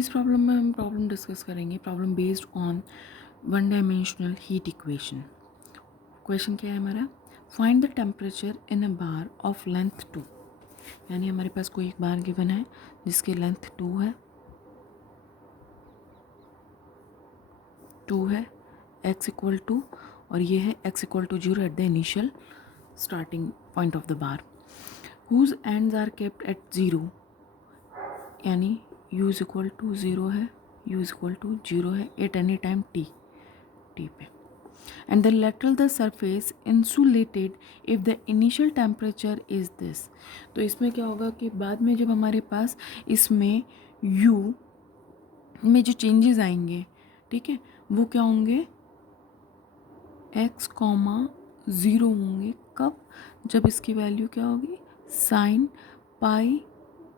इस प्रॉब्लम में हम प्रॉब्लम डिस्कस करेंगे, problem based on one dimensional heat equation. Question क्या है हमारा, find the temperature in a bar of length 2। यानी हमारे पास कोई एक बार गिवन है जिसकी लेंथ 2 है x इक्वल टू, और ये है x equal to 0 at the initial starting point of the bar, whose ends are kept at 0, यानी u इज इक्वल टू 0 है, u इज इक्वल टू 0 है एट एनी टाइम t पे, and the lateral the surface insulated if the initial temperature is this। तो इसमें क्या होगा कि बाद में जब हमारे पास इसमें u में जो चेंजेस आएंगे, ठीक है, वो क्या होंगे, x कॉमा 0 होंगे। कब, जब इसकी वैल्यू क्या होगी, sine pi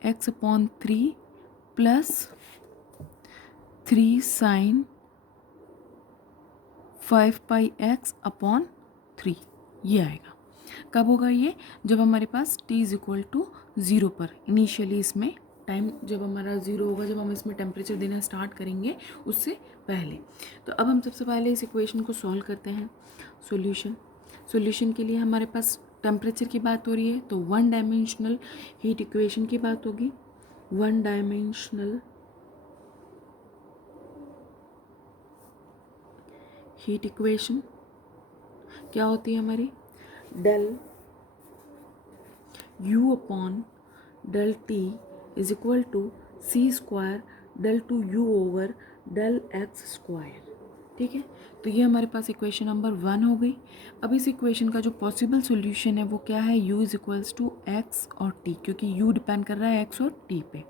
x upon 3 plus 3 sine 5 pi x upon 3, ये आएगा। कब होगा ये, जब हमारे पास t इज इक्वल टू 0 पर, इनिशियली इसमें टाइम जब हमारा 0 होगा, जब हम इसमें टेम्परेचर देना स्टार्ट करेंगे उससे पहले। तो अब हम सबसे पहले इस इक्वेशन को सॉल्व करते हैं। सॉल्यूशन के लिए हमारे पास टेम्परेचर की बात हो रही है, तो वन डायमेंशनल हीट इक्वेशन की बात होगी। वन डायमेंशनल हीट इक्वेशन क्या होती है हमारी, del u upon del t is equal to c square del two u over del x square. ठीक है, तो ये हमारे पास इक्वेशन नंबर 1 हो गई। अब इस इक्वेशन का जो पॉसिबल सॉल्यूशन है वो क्या है, u is equals to x और t, क्योंकि u डिपेंड कर रहा है x और t पे।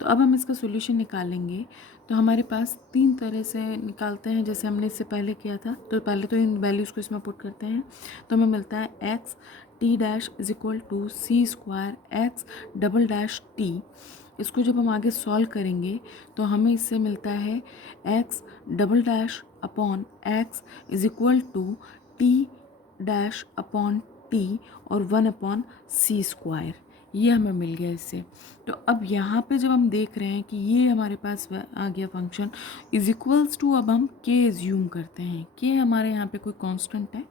तो अब हम इसका सॉल्यूशन निकालेंगे, तो हमारे पास 3 तरह से निकालते हैं, जैसे हमने इससे पहले किया था। तो पहले तो इन वैल्यूज़ को इसमें पुट करते हैं, तो हमें मिलता है x t dash is equal to c square x double dash t. इसको जब हम आगे सॉल्व करेंगे तो हमें इससे मिलता है x double dash upon x is equal to t dash upon t और 1 अपॉन सी स्क्वायर, ये हमें मिल गया इससे। तो अब यहाँ पे जब हम देख रहे हैं कि ये हमारे पास आ गया फंक्शन इज इक्वल्स टू, अब हम k एज्यूम करते हैं, k हमारे यहाँ पे कोई कांस्टेंट है।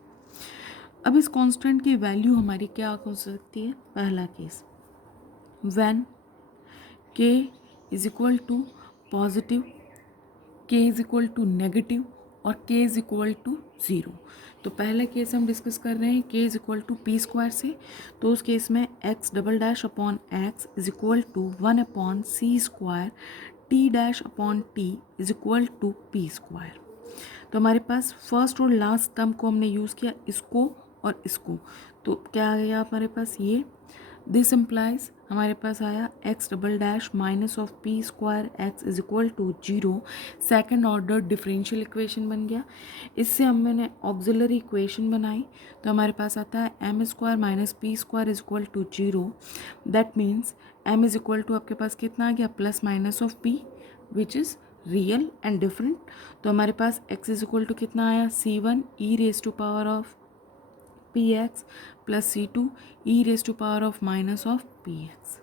अब इस कांस्टेंट की वैल्यू हमारी क्या हो सकती है, पहला case when k is equal to positive, k is equal to negative और k इज इक्वल टू 0। तो पहला केस हम डिस्कस कर रहे हैं k is equal to p square से, तो उस केस में x double dash upon x is equal to 1 upon c square t dash upon t is equal to p square. तो हमारे पास फर्स्ट और लास्ट टर्म को हमने यूज़ किया, इसको और इसको, तो क्या आ गया हमारे पास ये, दिस इम्प्लाइज हमारे पास आया x double dash minus of p square x is equal to 0, second order differential equation बन गया। इससे हमने ऑक्सिलरी इक्वेशन बनाई, तो हमारे पास आता है m square minus p square is equal to 0। That means m is equal to आपके पास कितना आ गया, plus minus of p which is real and different. तो हमारे पास x इज इक्वल टू कितना आया, c1 e raise to power of p x plus c2 e raise to power of minus of p x.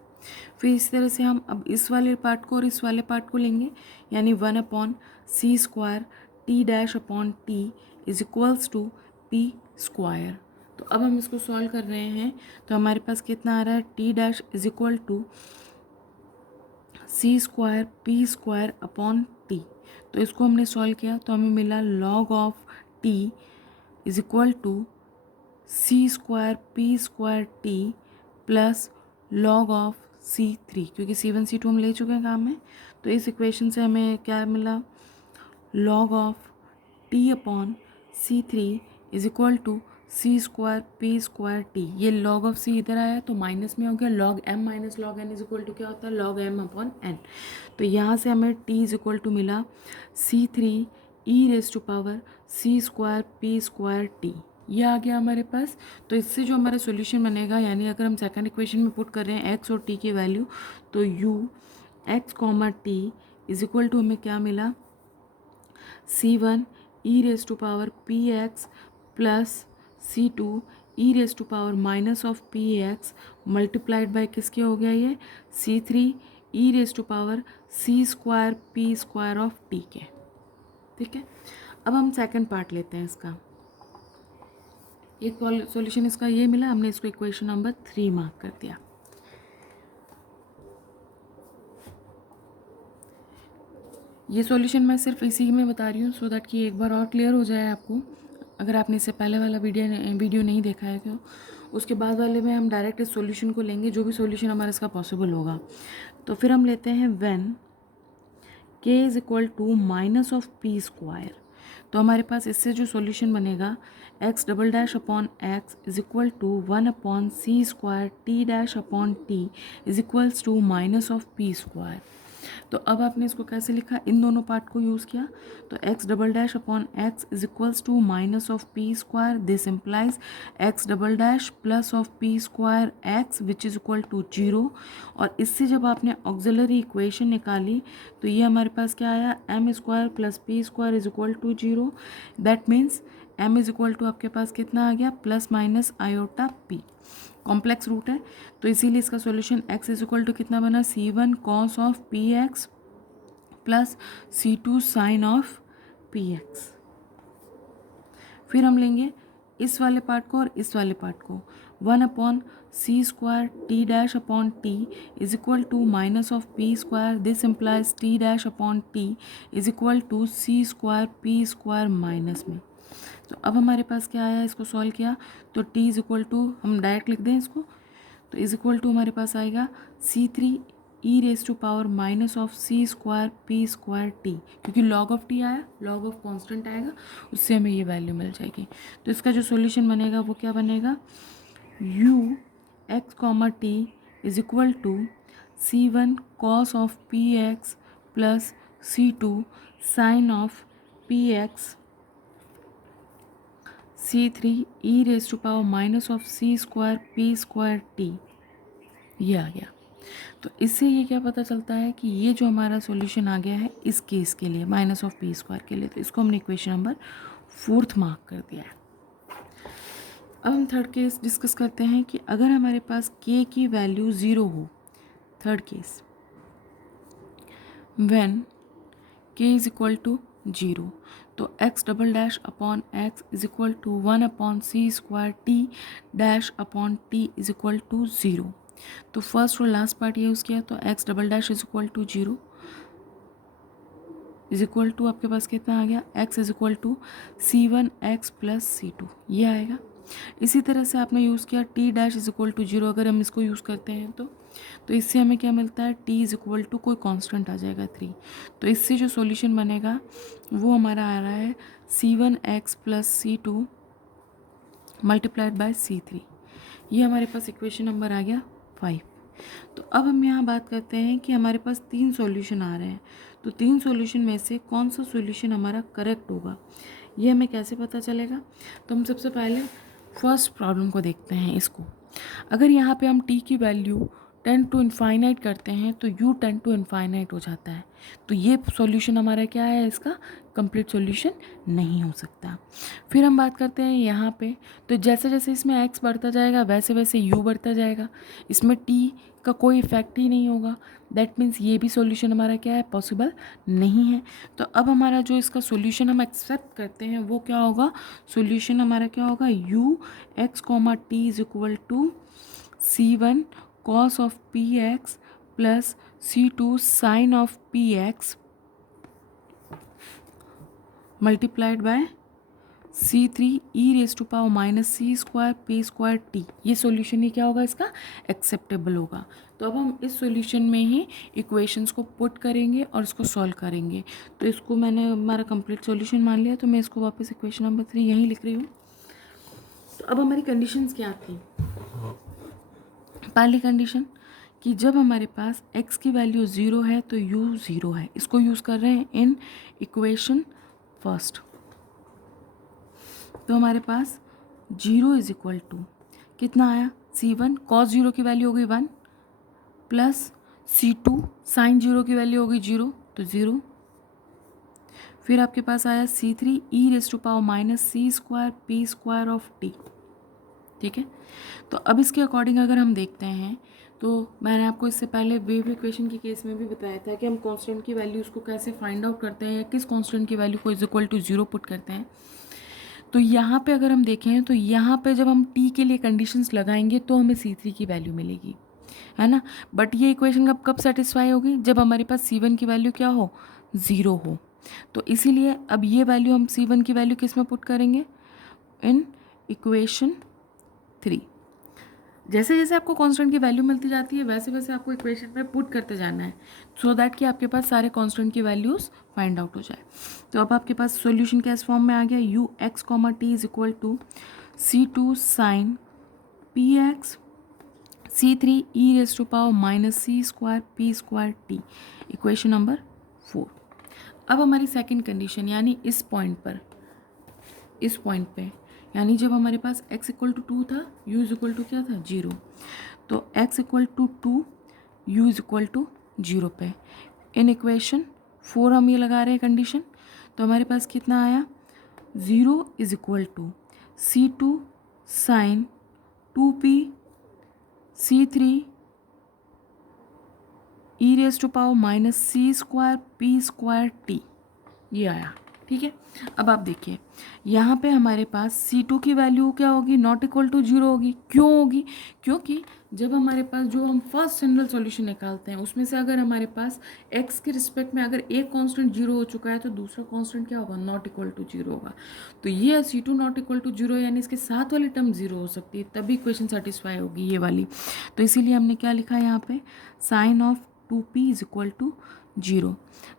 फिर इस तरह से हम अब इस वाले पार्ट को और इस वाले पार्ट को लेंगे, यानी 1 upon c square t dash upon t is equals to p square. तो अब हम इसको सॉल्व कर रहे हैं, तो हमारे पास कितना आ रहा है, t dash is equal to c square p square upon t. तो इसको हमने सॉल्व किया तो हमें मिला log of t is equal to c square p square t plus log of c3, क्योंकि c1 c2 हम ले चुके हैं काम में। तो इस इक्वेशन से हमें क्या मिला, log of t upon c3 is equal to c square p square t. ये लॉग ऑफ c इधर आया तो माइनस में हो गया, log m minus log n is equal to क्या होता है, लॉग m अपॉन n। तो यहाँ से हमें t इज इक्वल टू मिला c3 e raise to power c square p square t, ये आ गया हमारे पास। तो इससे जो हमारा सॉल्यूशन बनेगा, यानी अगर हम सेकंड इक्वेशन में पुट कर रहे हैं x और t की वैल्यू, तो u x comma t is equal to हमें क्या मिला, c1 e raise to power p x plus c2 e raise to power minus of p x multiplied by किसके हो गया, ये c3 e raise to power c square p square of t के। ठीक है, अब हम सेकंड पार्ट लेते हैं इसका। एक सॉल्यूशन इसका ये मिला, हमने इसको इक्वेशन नंबर 3 मार्क कर दिया। ये सॉल्यूशन मैं सिर्फ इसी में बता रही हूँ सो दैट कि एक बार और क्लियर हो जाए आपको। अगर आपने इससे पहले वाला वीडियो नहीं देखा है तो उसके बाद वाले में हम डायरेक्ट इस सॉल्यूशन को लेंगे, जो भी सॉल्यूशन हमारा इसका पॉसिबल होगा। तो फिर हम लेते हैं when k is equal to minus of p square. तो हमारे पास इससे जो सॉल्यूशन बनेगा x double dash upon x is equal to 1 upon c square t dash upon t is equals to minus of p square. तो अब आपने इसको कैसे लिखा, इन दोनों पार्ट को यूज़ किया। तो x double dash upon x is equals to minus of p square, this implies x double dash plus of p square x which is equal to 0। और इससे जब आपने ऑक्सिलरी इक्वेशन निकाली तो ये हमारे पास क्या आया, m square plus p square is equal to 0। That means m is equal to आपके पास कितना आ गया, plus minus iota p। Complex root है तो इसीलिए इसका solution x is equal to कितना बना, c1 cos of p x plus c2 sine of p x. फिर हम लेंगे इस वाले पार्ट को और इस वाले पार्ट को, 1 upon c square t dash upon t is equal to minus of p square, this implies t dash upon t is equal to c square p square minus में। तो अब हमारे पास क्या आया, इसको सॉल्व किया तो t इज इक्वल टू, हम डायरेक्ट लिख दें इसको, तो इज इक्वल टू हमारे पास आएगा c3 e raise to power minus of c square p square t, क्योंकि लॉग ऑफ टी आया, लॉग ऑफ कांस्टेंट आएगा, उससे हमें ये वैल्यू मिल जाएगी। तो इसका जो सॉल्यूशन बनेगा वो क्या बनेगा, u x comma t is equal to c1 cos of p x plus c2 sine of p x c3 e raise to power minus of c square p square t, ये आ गया। तो इससे ये क्या पता चलता है कि ये जो हमारा सॉल्यूशन आ गया है इस केस के लिए, माइनस ऑफ पी स्क्वायर के लिए, तो इसको हमने इक्वेशन नंबर 4 मार्क कर दिया है। अब हम थर्ड केस डिस्कस करते हैं कि अगर हमारे पास k की वैल्यू 0 हो, third case when k is equal to 0, तो x double dash upon x is equal to 1 upon c square t dash upon t is equal to 0। तो फर्स्ट और लास्ट पार्ट ये यूज़ किया, तो x double dash is equal to 0 is equal to आपके पास कितना आ गया, x is equal to c1 x plus c2, ये आएगा। इसी तरह से आपने यूज़ किया t dash is equal to 0, अगर हम इसको यूज़ करते हैं तो इससे हमें क्या मिलता है, t इज इक्वल टू कोई कांस्टेंट आ जाएगा 3। तो इससे जो सॉल्यूशन बनेगा वो हमारा आ रहा है c1 x plus c2 multiplied by c3। ये हमारे पास इक्वेशन नंबर आ गया 5। तो अब हम यहाँ बात करते हैं कि हमारे पास 3 सॉल्यूशन आ रहे हैं, तो 3 सॉल्यूशन में से कौन सा सॉल्यूशन हमारा करेक्ट होगा, ये हमें कैसे पता चलेगा। तो हम सबसे पहले फर्स्ट प्रॉब्लम को देखते हैं। इसको अगर यहाँ पे हम t की वैल्यू 10 टू इनफाइनाइट करते हैं तो u 10 टू इनफाइनाइट हो जाता है, तो ये सॉल्यूशन हमारा क्या है, इसका कंप्लीट सॉल्यूशन नहीं हो सकता। फिर हम बात करते हैं यहाँ पे, तो जैसे जैसे इसमें x बढ़ता जाएगा वैसे वैसे u बढ़ता जाएगा, इसमें t का कोई इफेक्ट ही नहीं होगा। दैट मीन्स ये भी सॉल्यूशन हमारा क्या है, पॉसिबल नहीं है। तो अब हमारा जो इसका सॉल्यूशन हम एक्सेप्ट करते हैं वो क्या होगा, सॉल्यूशन हमारा क्या होगा, u x comma t is equal to c1 cos of p x plus c2 sine of p x multiplied by c3 e raise to power minus c square p square t. ये solution ही क्या होगा, इसका acceptable होगा। तो अब हम इस सॉल्यूशन में ही इक्वेशंस को पुट करेंगे और इसको सॉल्व करेंगे। तो इसको मैंने हमारा कंप्लीट सॉल्यूशन मान लिया, तो मैं इसको वापस इक्वेशन नंबर 3 यहीं लिख रही हूँ। तो अब हमारी कंडीशंस क्या थी, पहली कंडीशन कि जब हमारे पास x की वैल्यू 0 है तो u 0 है, इसको यूज़ कर रहे हैं इन इक्वेशन फर्स्ट। तो हमारे पास 0 इज इक्वल टू कितना आया, c1 कॉस 0 की वैल्यू हो गई 1 प्लस c2 साइन 0 की वैल्यू हो गई 0, तो 0। फिर आपके पास आया c3 e raise to power minus c square p square of t. ठीक है, तो अब इसके अकॉर्डिंग अगर हम देखते हैं तो मैंने आपको इससे पहले वेव इक्वेशन के केस में भी बताया था कि हम कांस्टेंट की वैल्यूज़ को कैसे फाइंड आउट करते हैं या किस कांस्टेंट की वैल्यू को इज इक्वल टू 0 पुट करते हैं। तो यहाँ पे अगर हम देखें तो यहाँ पे जब हम t के लिए कंडीशंस लगाएंगे तो हमें C3 की वैल्यू मिलेगी, है ना। बट ये इक्वेशन कब सेटिस्फाई होगी, जब हमारे पास C1 की वैल्यू क्या हो, 0 हो। तो इसीलिए अब ये वैल्यू हम C1 की वैल्यू किस में पुट करेंगे, इन इक्वेशन 3। जैसे जैसे आपको कांस्टेंट की वैल्यू मिलती जाती है वैसे वैसे आपको इक्वेशन में पुट करते जाना है, सो दैट कि आपके पास सारे कांस्टेंट की वैल्यूज़ फाइंड आउट हो जाए। तो अब आपके पास सॉल्यूशन किस फॉर्म में आ गया, u x comma t is equal to C2 sine p x C3 e raise to power minus c square p square t, equation number 4। अब हमारी सेकेंड कंडीशन यानी इस पॉइंट पे यानी जब हमारे पास x इक्वल टू 2 था, u इज इक्वल टू क्या था, 0। तो x equal to 2, u is equal to 0 पे इन इक्वेशन 4 हम ये लगा रहे हैं कंडीशन। तो हमारे पास कितना आया, 0 is equal to C2 sine 2p C3 e raise to power minus c square p square t, ये आया। ठीक है, अब आप देखिए यहाँ पे हमारे पास C2 की वैल्यू क्या होगी, नॉट इक्वल टू 0 होगी। क्यों होगी, क्योंकि जब हमारे पास जो हम फर्स्ट जनरल सॉल्यूशन निकालते हैं उसमें से अगर हमारे पास x के रिस्पेक्ट में अगर एक कांस्टेंट 0 हो चुका है तो दूसरा कांस्टेंट क्या होगा, नॉट इक्वल टू 0 होगा। तो ये C2 नॉट इक्वल टू 0 यानी इसके साथ वाली टर्म 0 हो सकती है, तभी इक्वेशन सेटिस्फाई होगी ये वाली। तो इसीलिए हमने क्या लिखा है यहाँ पे, sine of 2p is equal to 0।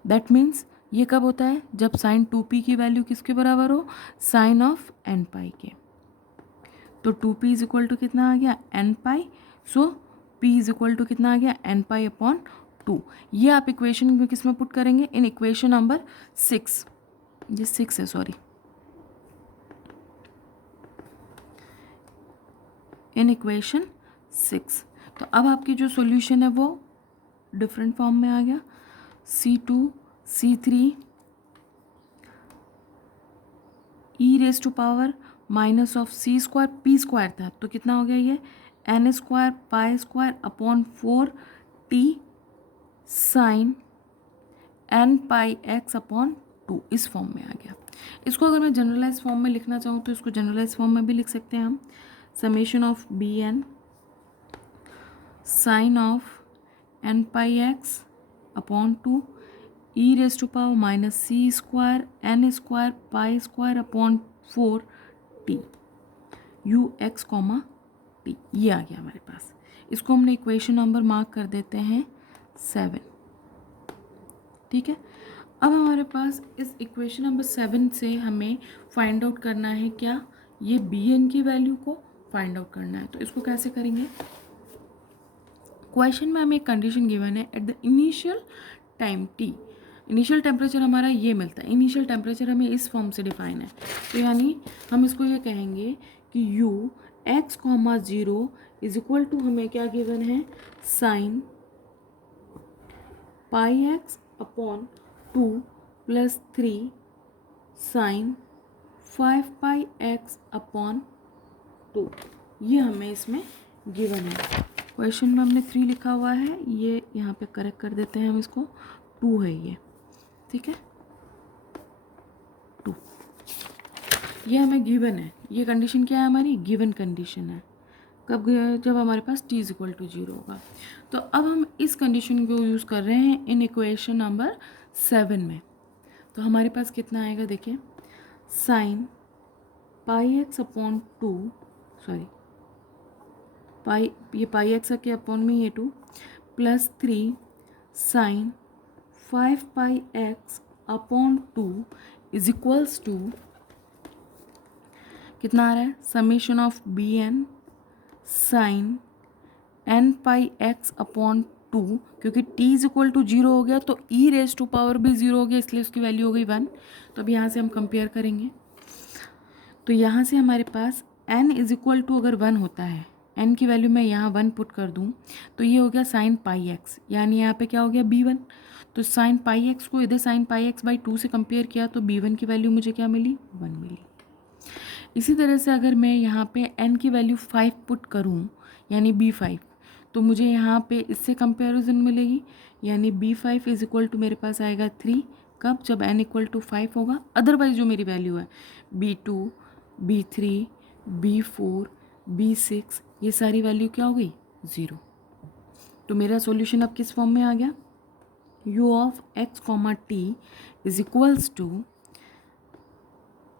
That means ये कब होता है, जब साइन 2p की वैल्यू किसके बराबर हो, साइन ऑफ n पाई के। तो 2p इज इक्वल टू कितना आ गया, n pi. So p is equal to कितना आ गया, n पाई अपॉन 2। ये आप इक्वेशन में किस में पुट करेंगे, इन इक्वेशन नंबर 6, ये 6 है सॉरी, इन इक्वेशन 6। तो अब आपकी जो सॉल्यूशन है वो डिफरेंट फॉर्म में आ गया, C2 C3 e raise to power minus of c square p square था, तो कितना हो गया ये, n square pi square upon 4 t sine n pi x upon 2, इस फॉर्म में आ गया। इसको अगर मैं जनरलाइज फॉर्म में लिखना चाहूँ तो इसको जनरलाइज फॉर्म में भी लिख सकते हैं हम, summation of b n sine of n pi x upon 2 e raise to power minus c square n square pi square upon 4 t u x comma t, ये आ गया हमारे पास। इसको हमने इक्वेशन नंबर मार्क कर देते हैं 7। ठीक है, अब हमारे पास इस इक्वेशन नंबर 7 से हमें फाइंड आउट करना है क्या, ये बी एन की वैल्यू को फाइंड आउट करना है। तो इसको कैसे करेंगे, क्वेश्चन में हमें एक कंडीशन गिवन है, eight the initial time T, initial temperature हमारा ये मिलता है, इनिशियल टेम्परेचर हमें इस फॉर्म से डिफाइन है। तो यानी हम इसको ये कहेंगे कि u x comma 0 is equal to, हमें क्या गिवन है, sine pi x upon 2 plus 3 sine 5 pi x upon 2, ये हमें इसमें गिवन है। क्वेश्चन में हमने 3 लिखा हुआ है, ये यहाँ पे करेक्ट कर देते हैं हम इसको, 2 है ये। ठीक है, 2 ये हमें गिवन है, ये कंडीशन क्या है हमारी, गिवन कंडीशन है। कब, जब हमारे पास t इज इक्वल टू 0 होगा। तो अब हम इस कंडीशन को यूज़ कर रहे हैं इन इक्वेशन नंबर 7 में। तो हमारे पास कितना आएगा, देखिए, sine pi x upon 2, sorry pi, ये पाई एक्स के अपॉन में ये 2 plus 3 sine 5 pi x upon 2 is equals to कितना आ रहा है, summation of b n sine n pi x upon 2, क्योंकि t इज इक्वल टू 0 हो गया तो e रेस टू पावर भी 0 हो गया, इसलिए उसकी वैल्यू हो गई 1। तो अब यहाँ से हम कंपेयर करेंगे, तो यहाँ से हमारे पास n इज इक्वल टू अगर 1 होता है, n की वैल्यू मैं यहाँ 1 पुट कर दूँ तो ये हो गया साइन पाई एक्स, यानी यहाँ पे क्या हो गया, b1। तो साइन पाई एक्स को इधर साइन पाई एक्स बाई 2 से कंपेयर किया तो b1 की वैल्यू मुझे क्या मिली, 1 मिली। इसी तरह से अगर मैं यहाँ पे n की वैल्यू 5 पुट करूँ यानी b5, तो मुझे यहाँ पे इससे कंपैरिजन मिलेगी, यानी B5 इज इक्वल टू मेरे पास आएगा 3, कब, जब n इक्वल टू 5 होगा। अदरवाइज जो मेरी वैल्यू है B2, B3, B4, B6, ये सारी वैल्यू क्या हो गई, 0। तो मेरा सॉल्यूशन अब किस फॉर्म में आ गया, u of x comma t is equals to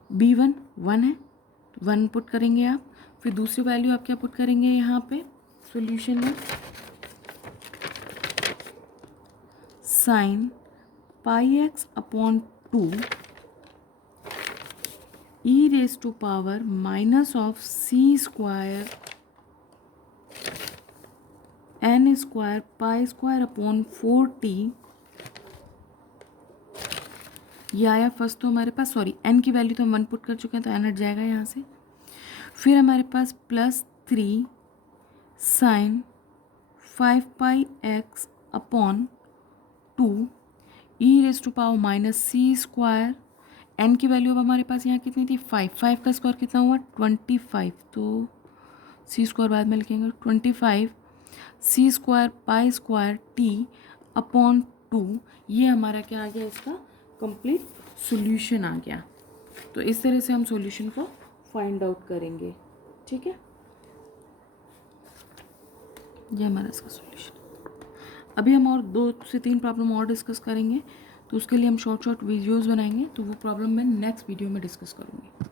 B1 1 है, 1 पुट करेंगे आप, फिर दूसरी वैल्यू आप क्या पुट करेंगे यहाँ पे सॉल्यूशन में, sine pi x upon 2 e raise to power minus of c square n square pi square upon 4t। ये आया फर्स्ट, तो हमारे पास सॉरी n की वैल्यू तो हम 1 पुट कर चुके हैं तो n हट जाएगा यहाँ से। फिर हमारे पास +3 sine 5 pi x upon 2 e raise to power minus c square, n की वैल्यू अब हमारे पास यहाँ कितनी थी 5, 5 का स्क्वायर कितना हुआ 25, तो सी स्क्वायर बाद में लिखेंगे 25 c square pi square t upon 2। ये हमारा क्या आ गया, इसका कंप्लीट सॉल्यूशन आ गया। तो इस तरह से हम सॉल्यूशन को फाइंड आउट करेंगे, ठीक है। ये हमारा इसका सॉल्यूशन। अभी हम और 2 से 3 प्रॉब्लम और डिस्कस करेंगे, तो उसके लिए हम शॉर्ट वीडियोस बनाएंगे, तो वो प्रॉब्लम मैं नेक्स्ट वीडियो में डिस्कस करूँगी।